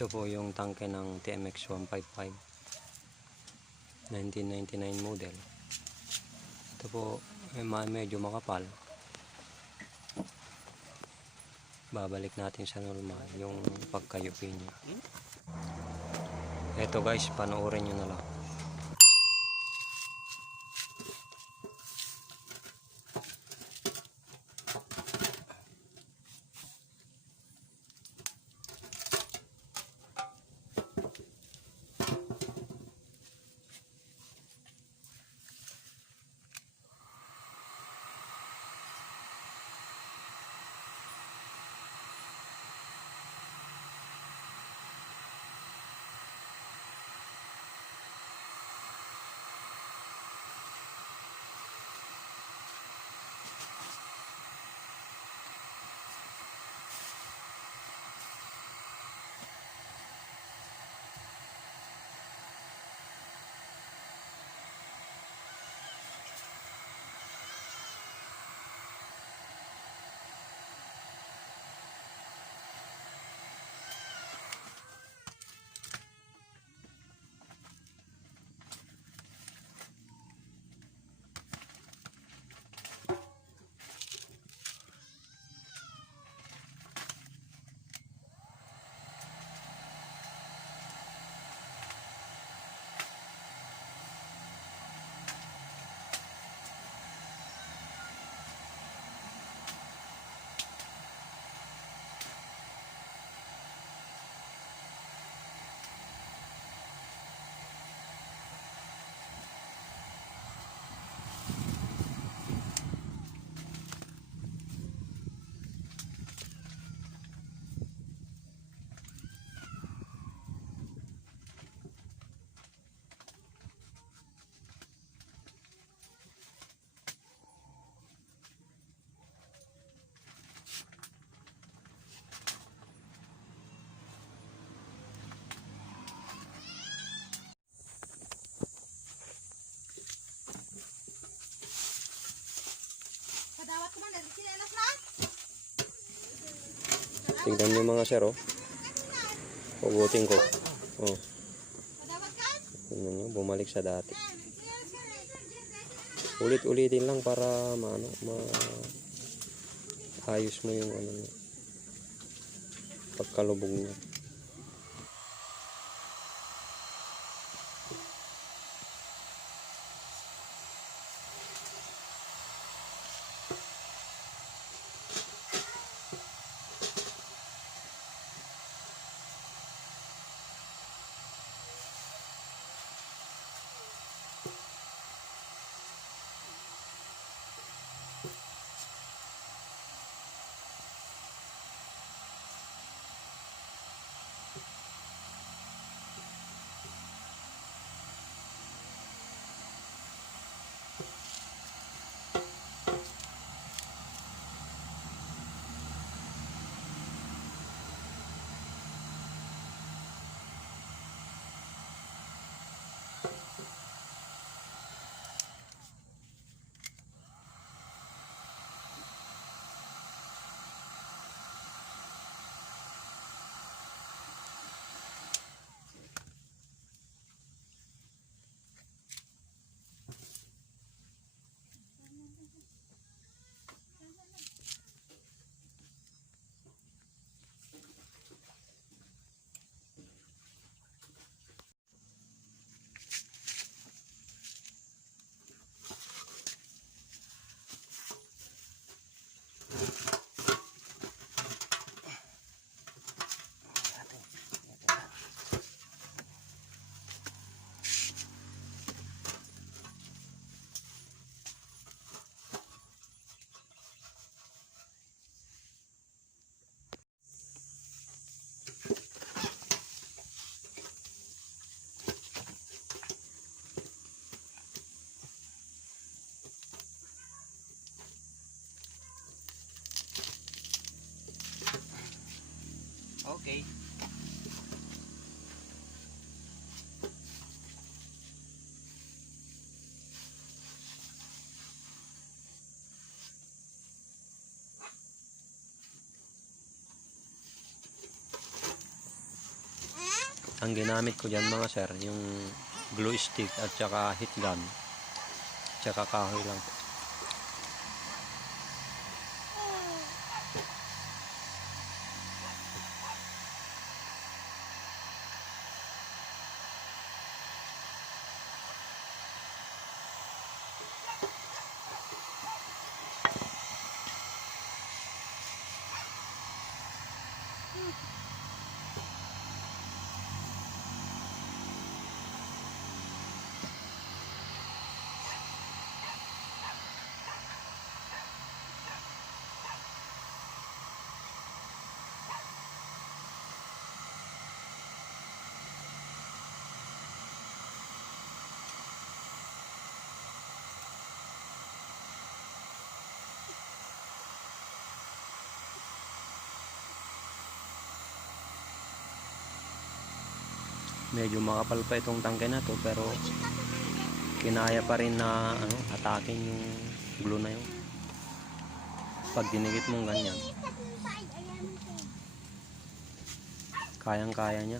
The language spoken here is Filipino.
Ito po yung tangke ng TMX 155 1999 model. Ito po medyo makapal. Babalik natin sa normal yung pagkayupi niya. Ito guys, panoorin nyo na lang. Tignan nyo mga sir, oh. Pugutin ko. Oh. Tignan nyo, bumalik sa dati. Ulit-ulitin lang para ayos mo yung pagkalubog niya. Okay. Ang ginamit ko dyan mga sir, yung glue stick at saka heat gun. Tsaka kahoy lang. Medyo makapal pa itong tangke na to, pero kinaya pa rin na hatakin yung glue na yun. Pag dinikit mong ganyan, kayang kaya niya.